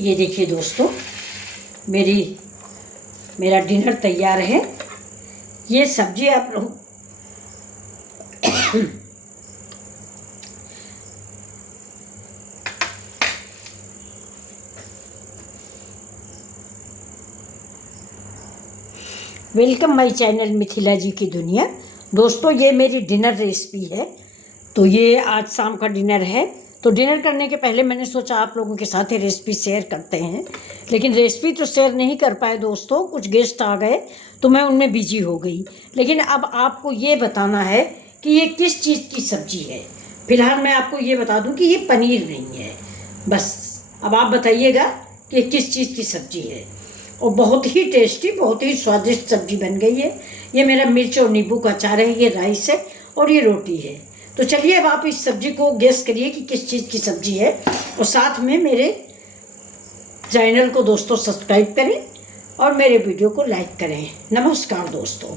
ये देखिए दोस्तों, मेरा डिनर तैयार है। ये सब्जी आप लोग वेलकम माय चैनल मिथिला जी की दुनिया। दोस्तों, ये मेरी डिनर रेसिपी है। तो ये आज शाम का डिनर है। तो डिनर करने के पहले मैंने सोचा आप लोगों के साथ ये रेसिपी शेयर करते हैं, लेकिन रेसिपी तो शेयर नहीं कर पाए दोस्तों, कुछ गेस्ट आ गए तो मैं उनमें बिजी हो गई। लेकिन अब आपको ये बताना है कि ये किस चीज़ की सब्जी है। फिलहाल मैं आपको ये बता दूं कि ये पनीर नहीं है। बस अब आप बताइएगा कि ये किस चीज़ की सब्जी है। और बहुत ही टेस्टी, बहुत ही स्वादिष्ट सब्जी बन गई है। ये मेरा मिर्च और नींबू का अचार है, ये राइस है और ये रोटी है। तो चलिए अब आप इस सब्जी को गेस करिए कि किस चीज़ की सब्जी है, और साथ में मेरे चैनल को दोस्तों सब्सक्राइब करें और मेरे वीडियो को लाइक करें। नमस्कार दोस्तों।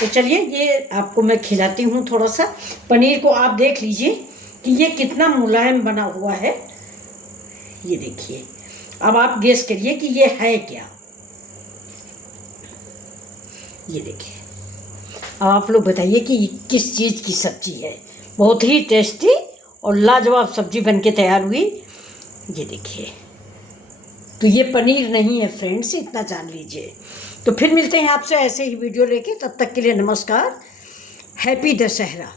तो चलिए ये आपको मैं खिलाती हूँ थोड़ा सा। पनीर को आप देख लीजिए कि ये कितना मुलायम बना हुआ है। ये देखिए, अब आप गेस करिए कि ये है क्या। ये देखिए, अब आप लोग बताइए कि ये किस चीज़ की सब्जी है। बहुत ही टेस्टी और लाजवाब सब्जी बनके तैयार हुई। ये देखिए, तो ये पनीर नहीं है फ्रेंड्स, इतना जान लीजिए। तो फिर मिलते हैं आपसे ऐसे ही वीडियो लेके। तब तक के लिए नमस्कार, हैप्पी दशहरा।